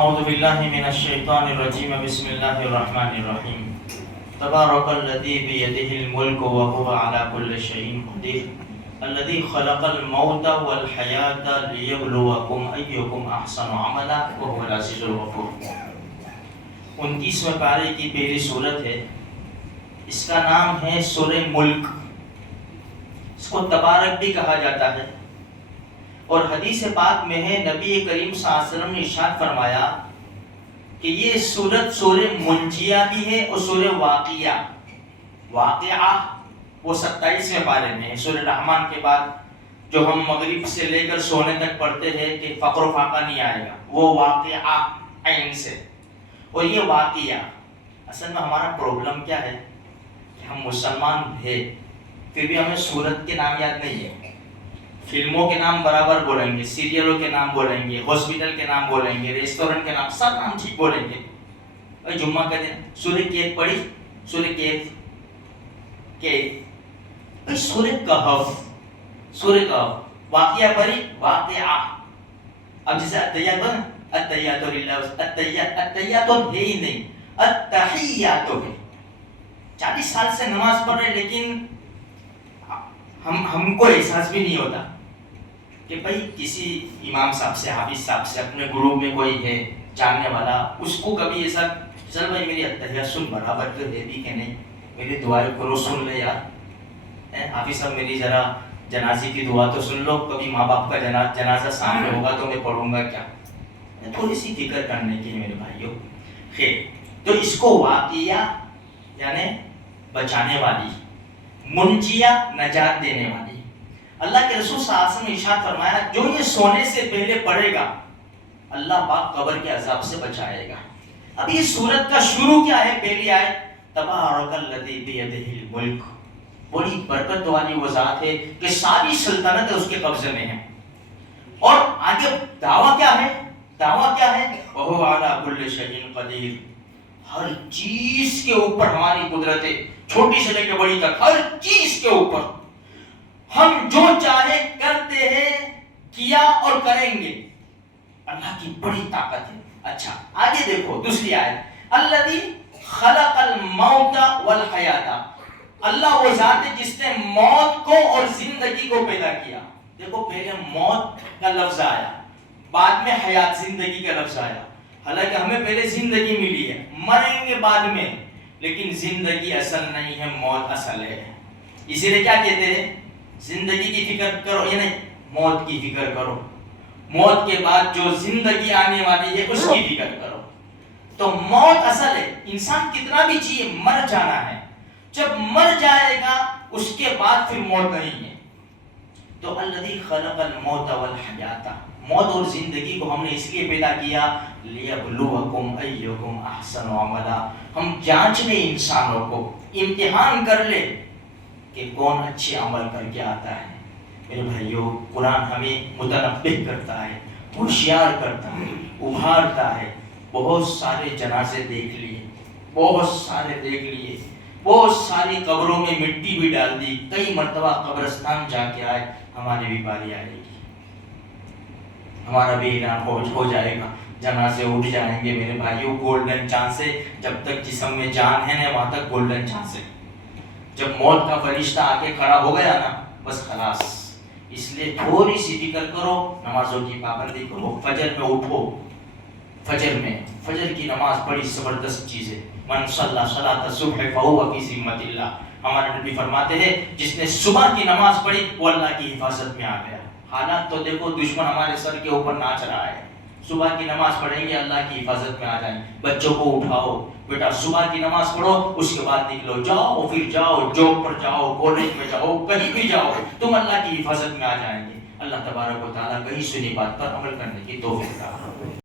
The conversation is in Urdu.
اعوذ باللہ من الشیطان الرجیم بسم اللہ الرحمن الرحیم تبارک الذی بیدہ الملک وهو علی کل شیء قدیر الذی خلق الموت والحیاۃ لیبلوکم ایکم احسن عملا وهو العزیز الغفور۔ 29ویں پارے کی پہلی سورت ہے، اس کا نام ہے سورہ ملک، اس کو تبارک بھی کہا جاتا ہے، اور حدیث پاک میں ہے نبی کریم صلی اللہ علیہ وسلم نے ارشاد فرمایا کہ یہ سورت سورہ منجیہ بھی ہے اور سورہ واقعہ وہ 27ویں پارے میں ہے۔ سورہ رحمان کے بعد جو ہم مغرب سے لے کر سونے تک پڑھتے ہیں کہ فقر و فاقہ نہیں آئے گا، وہ واقعہ عین سے، اور یہ واقعہ اصل میں ہمارا پرابلم کیا ہے کہ ہم مسلمان ہیں پھر بھی ہمیں سورت کے نام یاد نہیں ہے۔ فلموں کے نام برابر بولیں گے، سیریلوں کے نام بولیں گے، ہاسپٹل کے نام بولیں گے، ریسٹورنٹ کے نام، سب نام ٹھیک بولیں گے۔ اور جمعہ کا دن سورہ کہف پڑھی، سورہ کہف، سورہ کہف، واقعہ پڑھی، واقعہ۔ اب جیسے اتحیات بن، اتحیات للہ، اتحیات ہے ہی نہیں، اتحیات ہے۔ 40 سال سے نماز پڑھ رہے لیکن ہم کو احساس بھی نہیں ہوتا کہ بھائی کسی امام صاحب سے، حافظ صاحب سے، اپنے گروپ میں کوئی ہے جاننے والا، اس کو کبھی ایسا چل بھائی میری اتحیات سن، برابر تو ہے بھی کہ نہیں، میری دعائیں کرو، سن لے یار، حافظ صاحب میری ذرا جنازے کی دعا تو سن لو، کبھی ماں باپ کا جنازہ سامنے ہوگا تو میں پڑھوں گا کیا؟ تھوڑی سی فکر کرنے کی میرے بھائیوں۔ خیر، تو اس کو واقعہ یعنی بچانے والی، منجیہ نجات دینے والی۔ اللہ کے رسول صلی اللہ علیہ وسلم نے ارشاد فرمایا جو یہ سونے سے پہلے پڑھے گا اللہ پاک قبر کے عذاب سے بچائے گا۔ اب یہ سورت کا شروع کیا ہے؟ پہلی آیت تبارک الذی بیدہ الملک، بڑی برکت والی وہ ذات ہے کہ ساری سلطنت اس کے قبضے میں ہے۔ اور آگے دعویٰ کیا ہے؟ دعویٰ کیا ہے؟ وہو علی کل شیء قدیر، ہر چیز کے اوپر ہماری قدرت ہے، چھوٹی سے لے کے بڑی تک، ہر چیز کے اوپر ہم جو چاہے کرتے ہیں، کیا اور کریں گے، اللہ کی بڑی طاقت ہے۔ اچھا آگے دیکھو دوسری آیت، الذی خلق الموت والحیات، اللہ وہ ذات ہے جس نے موت کو اور زندگی کو پیدا کیا۔ دیکھو پہلے موت کا لفظ آیا، بعد میں حیات، زندگی کا لفظ آیا۔ حالانکہ ہمیں پہلے زندگی ملی ہے، مریں گے بعد میں، لیکن زندگی اصل نہیں ہے، موت اصل ہے۔ اسی لیے کیا کہتے ہیں؟ زندگی کی فکر کرو یا نہیں، موت کی فکر کرو، موت کے بعد جو زندگی آنے والی ہے اس کی فکر کرو۔ تو موت اصل ہے، انسان کتنا بھی چاہیے مر جانا ہے، جب مر جائے گا اس کے بعد پھر موت نہیں ہے۔ تو الذی خلق الموت والحیات، موت اور زندگی کو ہم نے اس لیے پیدا کیا لیبلوکم ایکم احسن عملا، ہم جانچ لیں، انسانوں کو امتحان کر لے کہ کون اچھے عمل کر کے آتا ہے۔ میرے بھائیوں، قرآن ہمیں متنبہ کرتا ہے، ہوشیار کرتا ہے، ابھارتا ہے۔ بہت سارے جنازے دیکھ لیے، بہت سارے دیکھ لیے، بہت ساری قبروں میں مٹی بھی ڈال دی، کئی مرتبہ قبرستان جا کے آئے، ہماری بھی باری آئے گی، ہمارا بھی اعلان ہو جائے گا، جنازے اٹھ جائیں گے۔ میرے بھائیوں، گولڈن چانس ہے، جب تک جسم میں جان ہے نا وہاں تک گولڈن چانس ہے۔ جب موت کا فرشتہ آ کے کھڑا ہو گیا نا بس خلاص۔ اس لیے تھوڑی سی فکر کرو، نمازوں کی پابندی کرو، فجر میں اٹھو، فجر کی نماز بڑی زبردست چیز ہے۔ من صلی صلاۃ الصبح فہو فی ذمۃ اللہ، ہمارے نبی فرماتے ہیں جس نے صبح کی نماز پڑھی وہ اللہ کی حفاظت میں آ گیا۔ حالات تو دیکھو، دشمن ہمارے سر کے اوپر ناچ رہا ہے، صبح کی نماز پڑھیں گے اللہ کی حفاظت میں آ جائیں۔ بچوں کو اٹھاؤ، بیٹا صبح کی نماز پڑھو، اس کے بعد نکلو، جاؤ، پھر جاؤ جاب پر، جاؤ کالج میں، جاؤ کہیں بھی جاؤ، تم اللہ کی حفاظت میں آ جائیں گے۔ اللہ تبارک و تعالیٰ کہیں سنی بات پر عمل کرنے کی توفیق عطا فرمائے۔